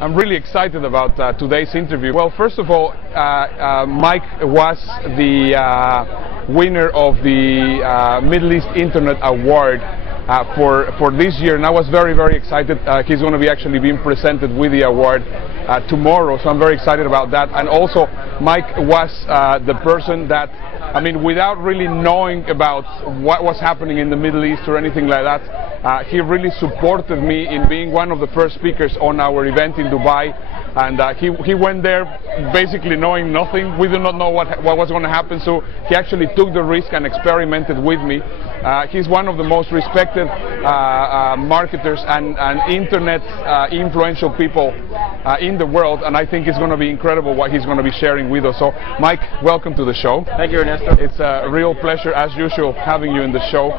I'm really excited about today's interview. Well, first of all, Mike was the winner of the Middle East Internet Award for this year, and I was very, very excited. He's going to be actually being presented with the award tomorrow, so I'm very excited about that. And also, Mike was the person that, I mean, without really knowing about what was happening in the Middle East or anything like that, he really supported me in being one of the first speakers on our event in Dubai. And he went there basically knowing nothing. We did not know what was going to happen, so he actually took the risk and experimented with me. He's one of the most respected marketers and internet influential people in the world, and I think it's going to be incredible what he's going to be sharing with us. So, Mike, welcome to the show. Thank you, Ernesto. It's a real pleasure, as usual, having you in the show.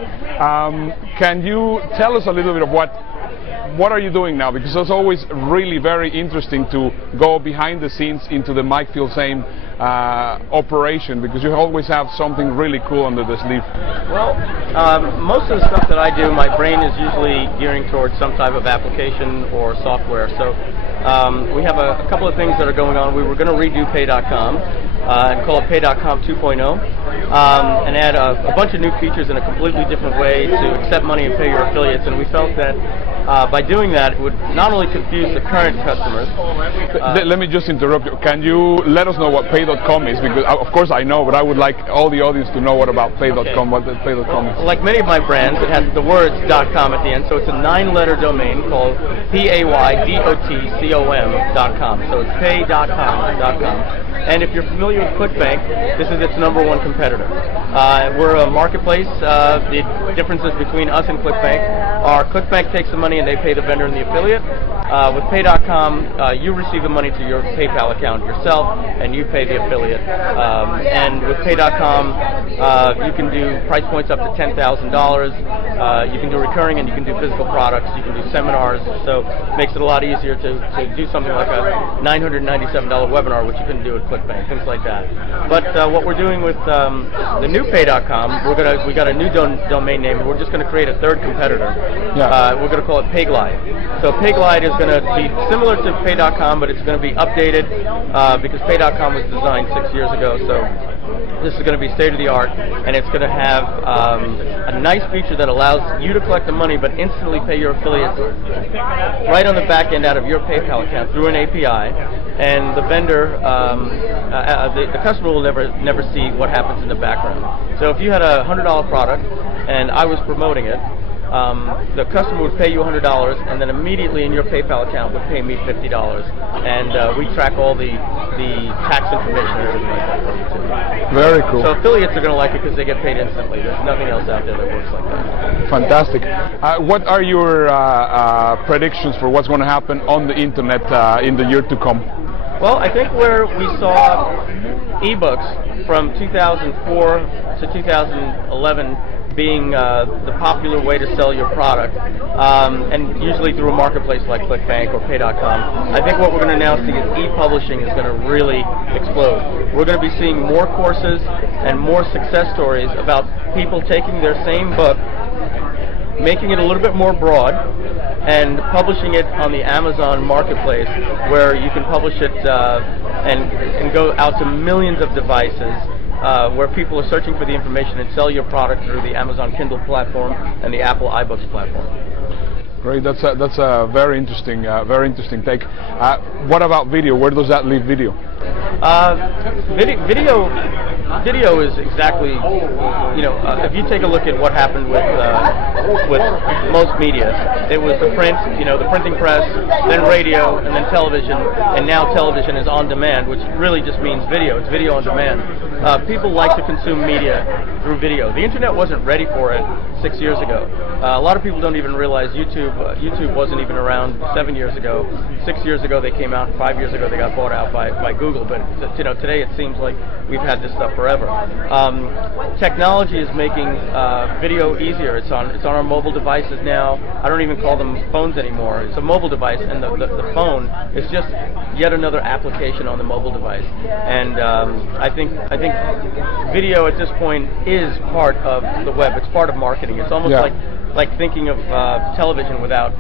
Can you tell us a little bit of what are you doing now? Because it's always really very interesting to go behind the scenes into the Mike Filsaime operation, because you always have something really cool under the sleeve. Well, most of the stuff that I do, my brain is usually gearing towards some type of application or software. So we have a couple of things that are going on. We were going to redo Pay.com and call it Pay.com 2.0 and add a bunch of new features in a completely different way to accept money and pay your affiliates, and we felt that by doing that, it would not only confuse the current customers. Let me just interrupt you. Can you let us know what Pay.com is? Because of course I know, but I would like all the audience to know what about Pay.com, okay. What Pay.com is. Like many of my brands, it has the words .com at the end, so it's a 9-letter domain called PAYDOTCOM.com. So it's pay.com.com. And if you're familiar with ClickBank, this is its #1 competitor. We're a marketplace. The differences between us and ClickBank are ClickBank takes the money and they pay the vendor and the affiliate. With Pay.com, you receive the money to your PayPal account yourself, and you pay the affiliate. And with Pay.com, you can do price points up to $10,000. You can do recurring, and you can do physical products. You can do seminars. So it makes it a lot easier to do something like a $997 webinar, which you couldn't do at ClickBank, things like that. But what we're doing with the new Pay.com, we got a new domain name, and we're just going to create a third competitor. Yeah. We're going to call it PayGlide. So PayGlide is going to be similar to Pay.com, but it's going to be updated because Pay.com was designed 6 years ago. So this is going to be state-of-the-art, and it's going to have a nice feature that allows you to collect the money but instantly pay your affiliates right on the back end out of your PayPal account through an API, and the vendor, the customer will never see what happens in the background. So if you had a $100 product and I was promoting it, the customer would pay you $100, and then immediately in your PayPal account would pay me $50, and we track all the tax information and everything like that for you too. Very cool. So affiliates are going to like it because they get paid instantly. There's nothing else out there that works like that. Fantastic. What are your predictions for what's going to happen on the internet in the year to come? Well, I think where we saw ebooks from 2004 to 2011 being the popular way to sell your product, and usually through a marketplace like ClickBank or Pay.com. I think what we're going to now see is e-publishing is going to really explode. We're going to be seeing more courses and more success stories about people taking their same book, making it a little bit more broad, and publishing it on the Amazon marketplace, where you can publish it and go out to millions of devices, where people are searching for the information and sell your product through the Amazon Kindle platform and the Apple iBooks platform. Great, that's a very interesting take. What about video? Where does that leave video? Video is exactly, if you take a look at what happened with most media, it was the print, the printing press, then radio, and then television, and now television is on demand, which really just means video. It's video on demand. People like to consume media through video. The internet wasn't ready for it 6 years ago. A lot of people don't even realize YouTube wasn't even around 7 years ago. 6 years ago they came out, 5 years ago they got bought out by Google, but today it seems like we've had this stuff forever. Technology is making video easier. It's on our mobile devices now. I don't even call them phones anymore. It's a mobile device, and the phone is just yet another application on the mobile device. And I think video at this point is part of the web. It's part of marketing. It's almost like like thinking of television without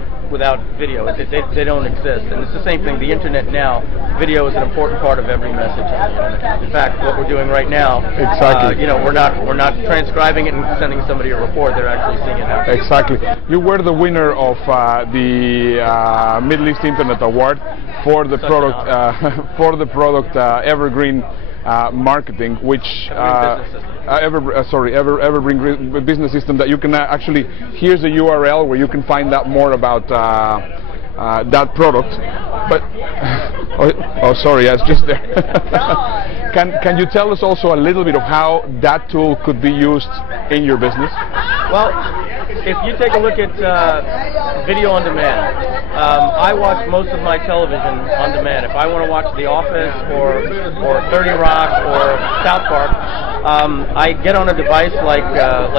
video. They don't exist. And it's the same thing. The internet now, video is an important part of every message on the internet. In fact, what we're doing right now, exactly. We're not transcribing it and sending somebody a report. They're actually seeing it happen. Exactly. You were the winner of the Middle East Internet Award for the product Evergreen marketing, which Evergreen business system that you can actually, here's a URL where you can find out more about that product. But oh sorry, it's just there. Can you tell us also a little bit of how that tool could be used in your business? Well, if you take a look at video on demand, I watch most of my television on demand. If I want to watch The Office or 30 Rock or South Park, I get on a device like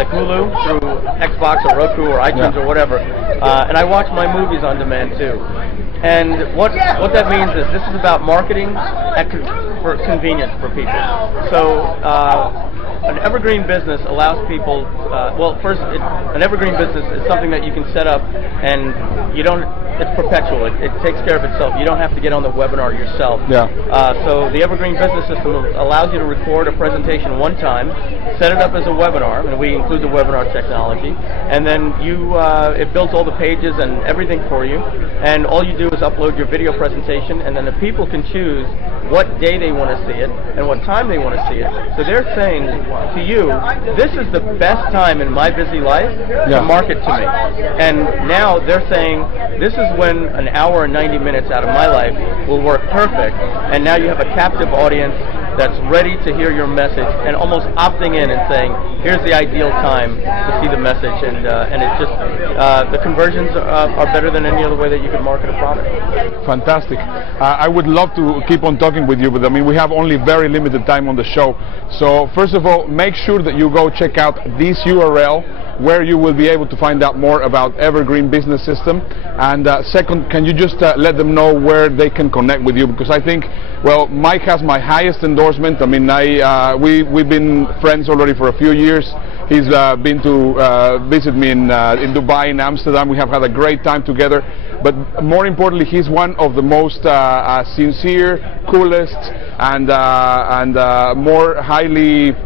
Hulu through Xbox or Roku or iTunes or whatever, and I watch my movies on demand too. And what that means is this is about marketing for convenience for people. So an evergreen business allows people, an evergreen business is something that you can set up and it's perpetual. It takes care of itself. You don't have to get on the webinar yourself. Yeah. So the Evergreen Business System allows you to record a presentation one time, set it up as a webinar, and we include the webinar technology, and then it builds all the pages and everything for you, and all you do is upload your video presentation, and then the people can choose what day they want to see it and what time they want to see it. So they're saying to you, this is the best time in my busy life to market to me. And now they're saying, this is when an hour and 90 minutes out of my life will work perfect. And now you have a captive audience that's ready to hear your message and almost opting in and saying, here's the ideal time to see the message. And it's just, the conversions are better than any other way that you could market a product. Fantastic. I would love to keep on talking with you, but I mean, we have only very limited time on the show. So first of all, make sure that you go check out this URL where you will be able to find out more about Evergreen Business System. And second, can you just let them know where they can connect with you? Because I think, well, Mike has my highest endorsement. I mean, we've been friends already for a few years. He's been to visit me in Dubai, in Amsterdam. We have had a great time together. But more importantly, he's one of the most sincere, coolest, and more highly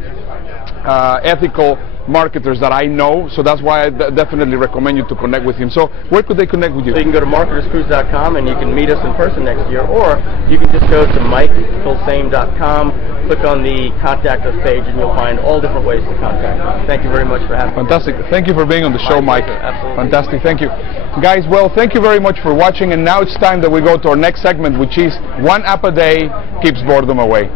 ethical marketers that I know, so that's why I definitely recommend you to connect with him. So where could they connect with you? So you can go to marketerscruise.com and you can meet us in person next year, or you can just go to MikeFilsaime.com, click on the Contact Us page, and you'll find all different ways to contact us. Thank you very much for having me. Fantastic. Thank you for being on the show, Mike. Absolutely. Fantastic. Thank you. Guys, well, thank you very much for watching, and now it's time that we go to our next segment, which is One App a Day Keeps Boredom Away.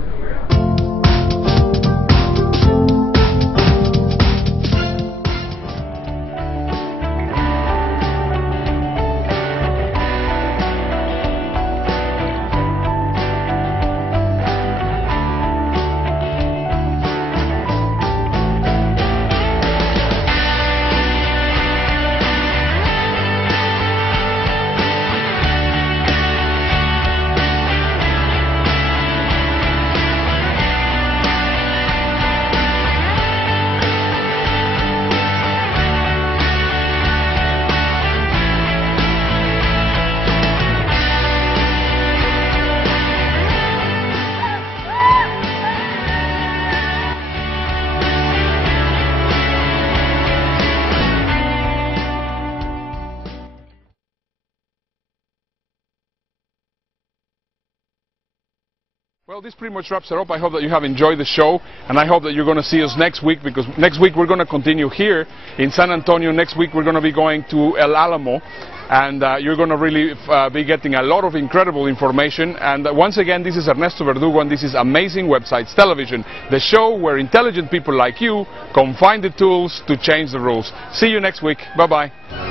Well, this pretty much wraps it up. I hope that you have enjoyed the show, and I hope that you're going to see us next week, because next week we're going to continue here in San Antonio. Next week we're going to be going to El Alamo, and you're going to really be getting a lot of incredible information. And once again, this is Ernesto Verdugo, and this is Amazing Websites Television, the show where intelligent people like you come find the tools to change the rules. See you next week. Bye-bye.